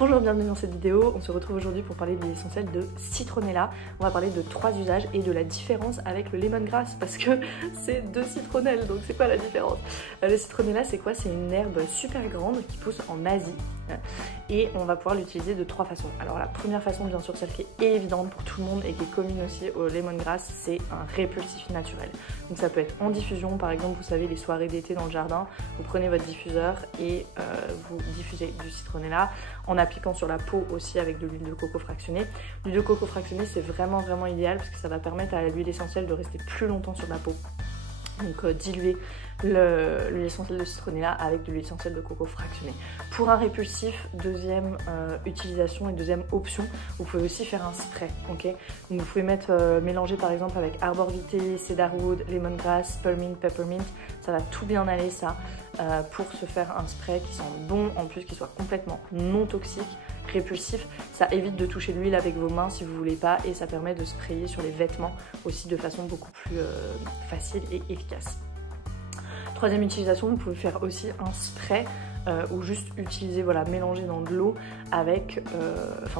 Bonjour, bienvenue dans cette vidéo. On se retrouve aujourd'hui pour parler de l'huile essentielle de citronella. On va parler de 3 usages et de la différence avec le lemongrass parce que c'est 2 citronnelles, donc c'est quoi la différence? Le citronella, c'est quoi? C'est une herbe super grande qui pousse en Asie et on va pouvoir l'utiliser de 3 façons. Alors la première façon, bien sûr, celle qui est évidente pour tout le monde et qui est commune aussi au lemongrass, c'est un répulsif naturel. Donc ça peut être en diffusion, par exemple, vous savez, les soirées d'été dans le jardin, vous prenez votre diffuseur et vous diffusez du citronella en appliquant sur la peau aussi avec de l'huile de coco fractionnée. L'huile de coco fractionnée, c'est vraiment idéal parce que ça va permettre à l'huile essentielle de rester plus longtemps sur la peau. Donc diluer l'huile essentielle de citronella avec de l'huile essentielle de coco fractionnée. Pour un répulsif, deuxième utilisation et deuxième option, vous pouvez aussi faire un spray, ok? Donc vous pouvez mélanger par exemple avec arbor vitae, cedarwood, lemongrass, spearmint, peppermint, ça va tout bien aller ça pour se faire un spray qui sent bon, en plus qui soit complètement non toxique, répulsif. Ça évite de toucher l'huile avec vos mains si vous voulez pas et ça permet de sprayer sur les vêtements aussi de façon beaucoup plus facile et efficace. Troisième utilisation, vous pouvez faire aussi un spray ou juste utiliser, voilà, mélanger dans de l'eau avec,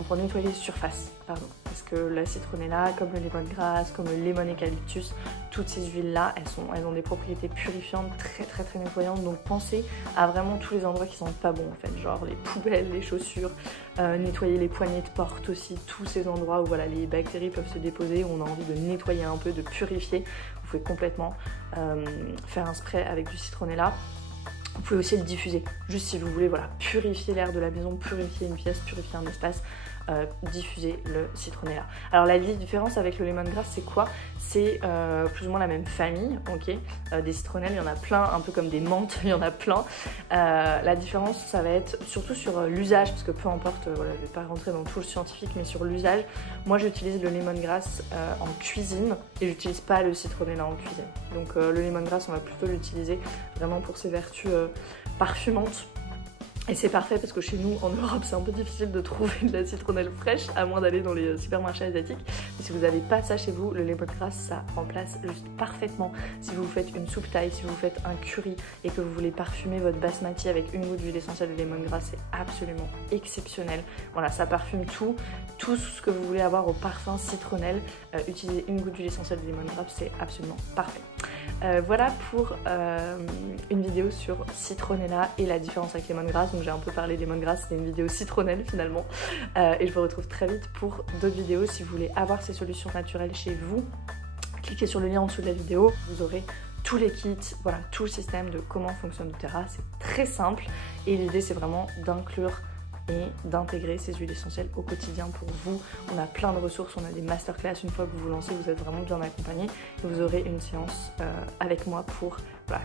pour nettoyer les surfaces, pardon. Parce que la citronella, comme le lemongrass, comme le lemon eucalyptus, toutes ces huiles-là, elles ont des propriétés purifiantes très nettoyantes. Donc pensez à vraiment tous les endroits qui sentent pas bon en fait, genre les poubelles, les chaussures, nettoyer les poignées de porte aussi, tous ces endroits où voilà, les bactéries peuvent se déposer, où on a envie de nettoyer un peu, de purifier. Vous pouvez complètement faire un spray avec du citronella. Vous pouvez aussi le diffuser, juste si vous voulez, voilà, purifier l'air de la maison, purifier une pièce, purifier un espace, diffuser le citronella. Alors la différence avec le lemongrass, c'est quoi? C'est plus ou moins la même famille, ok? Des citronnelles, il y en a plein, un peu comme des menthes, il y en a plein. La différence, ça va être surtout sur l'usage, parce que peu importe, voilà, je ne vais pas rentrer dans tout le scientifique, mais sur l'usage, moi j'utilise le lemongrass en cuisine et j'utilise pas le citronella en cuisine. Donc le lemongrass, on va plutôt l'utiliser vraiment pour ses vertus parfumantes. Et c'est parfait parce que chez nous, en Europe, c'est un peu difficile de trouver de la citronnelle fraîche, à moins d'aller dans les supermarchés asiatiques. Mais si vous n'avez pas ça chez vous, le lemongrass, ça remplace juste parfaitement. Si vous faites une soupe thaï, si vous faites un curry et que vous voulez parfumer votre basmati avec une goutte d'huile essentielle de lemongrass, c'est absolument exceptionnel. Voilà, ça parfume tout ce que vous voulez avoir au parfum citronnelle. Utiliser une goutte d'huile essentielle de lemongrass, c'est absolument parfait. Voilà pour une vidéo sur citronella et la différence avec lemongrass. Donc j'ai un peu parlé de lemongrass, c'était une vidéo citronnelle finalement. Et je vous retrouve très vite pour d'autres vidéos. Si vous voulez avoir ces solutions naturelles chez vous, cliquez sur le lien en dessous de la vidéo. Vous aurez tous les kits, voilà, tout le système de comment fonctionne doTERRA. C'est très simple et l'idée c'est vraiment d'inclure et d'intégrer ces huiles essentielles au quotidien pour vous. On a plein de ressources, on a des masterclass. Une fois que vous vous lancez, vous êtes vraiment bien accompagné et vous aurez une séance avec moi pour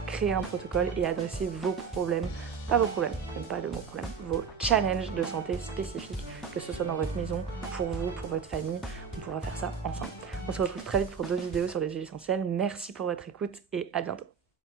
créer un protocole et adresser vos problèmes, pas vos problèmes, même pas le mot problème, vos challenges de santé spécifiques, que ce soit dans votre maison, pour vous, pour votre famille. On pourra faire ça ensemble. On se retrouve très vite pour d'autres vidéos sur les huiles essentielles. Merci pour votre écoute et à bientôt.